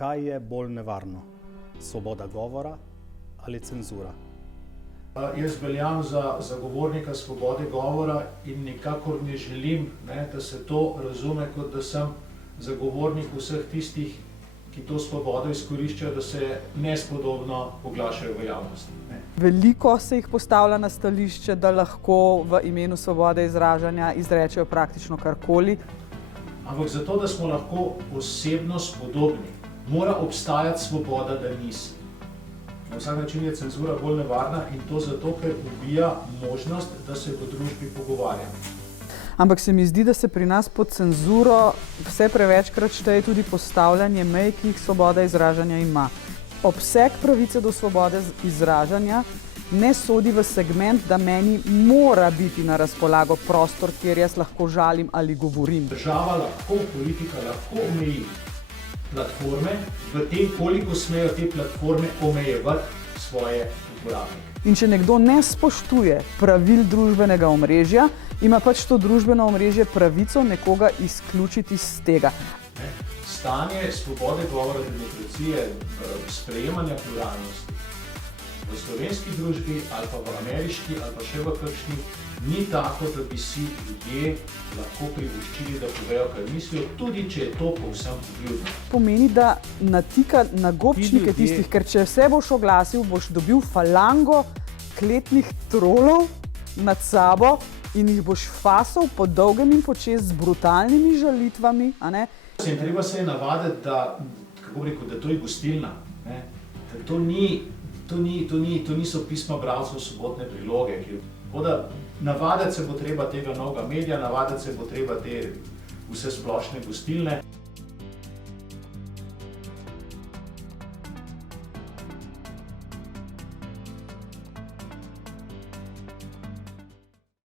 Kaj je bolj nevarno? Svoboda govora ali cenzura? Jaz veljam za zagovornika svobode govora in nikakor ne želim, da se to razume, kot da sem zagovornik vseh tistih, ki to svobodo izkoriščajo, da se nespodobno oglašajo v javnosti. Veliko se jih postavlja na stališče, da lahko v imenu svobode izražanja izrečejo praktično karkoli. Ampak zato, da smo lahko osebno spodobni, mora obstajati svoboda, da nisi. Na vsak način je cenzura bolj nevarna in to zato, ker ubija možnost, da se v družbi pogovarjamo. Ampak se mi zdi, da se pri nas pod cenzuro vse prevečkrat šteje tudi postavljanje mej, ki jih svoboda izražanja ima. Obseg pravice do svobode izražanja ne sodi v segment, da meni mora biti na razpolago prostor, kjer jaz lahko žalim ali govorim. Država lahko, politika lahko omeji platforme v tem, koliko smejo te platforme omejevati svoje uporabnike. In če nekdo ne spoštuje pravil družbenega omrežja, ima pač to družbeno omrežje pravico nekoga izključiti iz tega. Stanje svobode govora, demokracije, sprejemanja pluralnosti v slovenski družbi ali pa v ameriški ali pa še v kakšni ni tako, da bi si ljudje lahko privoščili, da povejo, kar mislijo, tudi če je to povsem vljudno. Pomeni, da natika na gobčnike tistih, ker če se boš oglasil, boš dobil falango kletnih trolov nad sabo in jih boš fasal po dolgem in počez z brutalnimi žalitvami, a ne? Treba se je navaditi, da, kako bi rekel, da to je gostilna, da to niso pisma bralcev Sobotne priloge. Tako da navaditi se bo treba tega novega medija, navaditi se bo treba te vse splošne gostilne.